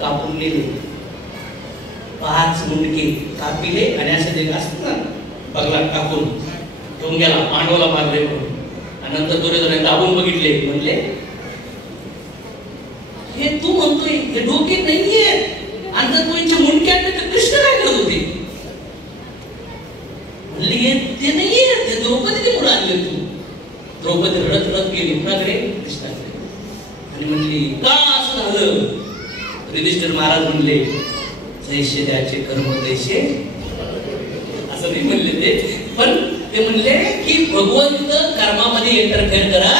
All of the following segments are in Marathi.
कापून नेले, 5 मुंडके कापिले आणि असं ते असतं ना बगला टाकून घेऊन गेला, पांडवाला मारले म्हणून. आणि नंतर दुर्योधनाने दाबून बघितले, म्हणले हे तू म्हणतोय हे डोके नाहीये, आणि जर तुझ्या मुंडक्यात तर कृष्ण काय करत होते? म्हणले हे ते नाहीये, ते द्रौपदीचे मुलं आणले तू. द्रौपदी रडत रडत गेली कुणाकडे? कृष्णाकडे. आणि म्हणली का असं झालं? युधिष्ठिर महाराज म्हणले जैसे त्याचे कर्म तैसे, असं नाही म्हणले ते, पण ते म्हणले की भगवंत कर्मामध्ये इंटरफेअर करत.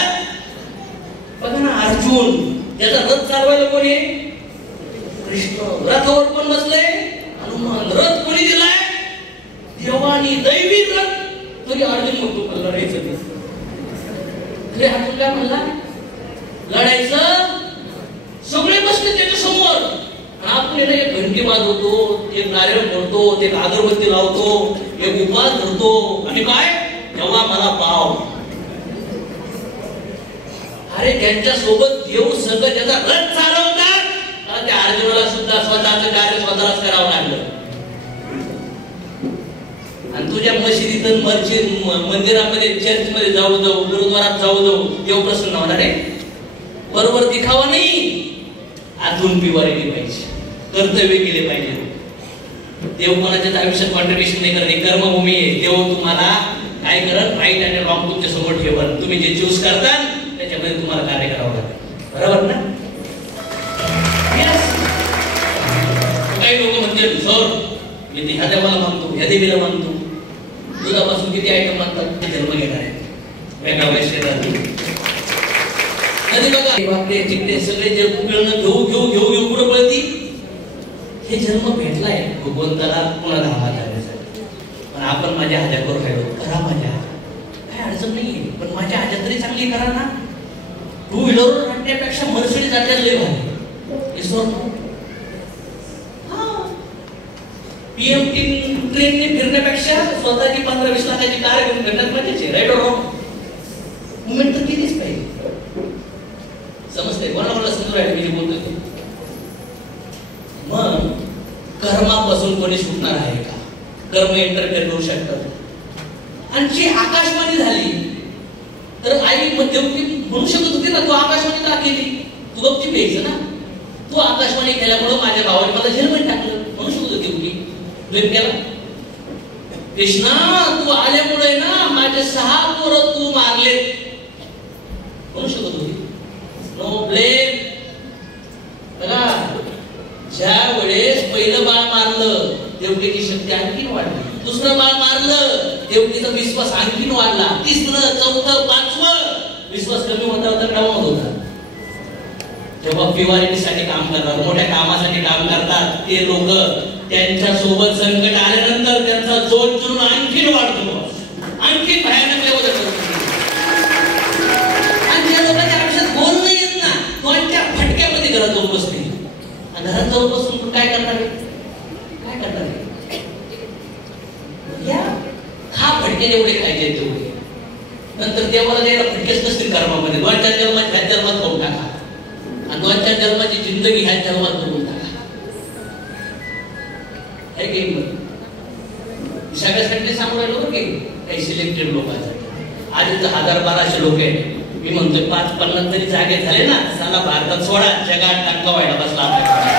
बघा ना, अर्जुन त्याचा रथ चालवायला कोणी? कृष्ण. रथावर पण बसले हनुमान. रथ कोणी दिलाय? देवानी. दैवी रथ. तरी अर्जुन म्हणतो मला लढायचं नाही. तरी अर्जुन काय म्हणला? लढायचं. सगळे बसले त्याच्या समोर, आपण एक घंटी वाजवतो, एक नारळ फोडतो, एक अगरबत्ती लावतो, एक उपवास धरतो, आणि काय तेव्हा मला पाव. अरे त्यांच्या सोबत देव संघ त्याचा रथ चालवतात, त्या अर्जुनाला सुद्धा स्वतःचं कार्य स्वतःलाच करावं लागलं. आणि तुझ्या मशिदीत मंदिरामध्ये चर्चमध्ये जाऊ जाऊ, गुरुद्वारात जाऊ जाऊ देव प्रसन्न होणार आहे? बरोबर दिखावा नाही, आतून पिवारी पाहिजे, कर्तव्य केले पाहिजे. देव कोणाच्याच आयुष्यात कॉन्ट्रिब्युशन नाही करत, कर्मभूमी आहे. देव तुम्हाला काय करत? राईट आणि रॉंग तुमच्या समोर ठेवत. तुम्ही जे चूज करता त्याच्यामध्ये तुम्हाला कार्य करावं लागेल. बरोबर ना? काही लोक म्हणते सर मी ह्या देवाला मानतो, ह्या देवीला मानतो. दुधापासून किती आयटम मानतात? जन्म घेणार आहे वेगळा वैश्य बापरे तिकडे सगळे जे घेऊ घेऊ घेऊ घेऊ पुढे पळती. हे जन्म भेटलाय भगवंताला पुन्हा धामात जाण्यासाठी. पण आपण माझ्या हाज्या करून राहिलो. करा माझ्या काय अडचण नाहीये, पण माझ्या हाज्या तरी चांगली करा ना. 2 व्हीलरवर आणण्यापेक्षा मर्सिडीज जात्याला लय भारी. विसरतो पीएमटी ट्रेनने फिरण्यापेक्षा स्वतःची 15-20 लाखाची कार घेऊन फिरण्यात मजाची. Right or wrong? मुवमेंट तर केलीच पाहिजे. समजते कोणाला समजून राहिले मी जे बोलतोय? मग कर्मापासून कोणी सुटणार आहे का? कर्म इंटरफेअर करू शकतात. आणि जी आकाशवाणी झाली तर आई मध्यवर्ती म्हणू शकत होती ना, तू आकाशवाणी का केली? तू गप्पी प्यायचं ना. तू आकाशवाणी केल्यामुळे माझ्या भावाने मला जेलमध्ये टाकलं म्हणू शकत होती. ब्लेम केला. कृष्णा तू आल्यामुळे ना माझे 6 पोरं तू मारले म्हणू शकत होती. No blame. बघा ज्या वेळेस पहिलं बाळ मारलं देवकीची शक्ती आणखीन वाढली, दुसरं बाळ मारलं देवकीचा विश्वास आणखीन वाढला, 3रं 4थं 5वं विश्वास कमी होता होता डाऊन होत होता. जेव्हा पिवारीसाठी काम करतात, मोठ्या कामासाठी काम करतात ते लोक, त्यांच्या सोबत संकट आल्यानंतर त्यांचा जोर चुरून आणखीन वाढतो, आणखीन भयानक लेवल होतो. आणि ज्या लोकांच्या आयुष्यात गोल नाही येत ना, कोणत्या फटक्यामध्ये घरात जाऊन बसते. घरात जाऊन बसून काय करणार? काय करणार? या खा फटके जेवढे खायचे तेवढे, नंतर देवाला द्यायला फटकेच नसतील कर्मामध्ये. 2-4 जन्मात ह्याच जन्मात खाऊन टाका, आणि 2-4 जन्माची जिंदगी ह्याच जन्मात बघून टाका. हे गेम सगळ्यासाठी सांगू राहिलो की काही सिलेक्टेड लोकांसाठी. आज इथं 1000-1200 लोक आहेत. मी म्हणतोय 5-50 तरी जागे झाले ना, साला भारतात सोडा, जगात टक्का व्हायला बसला आपल्याकडे.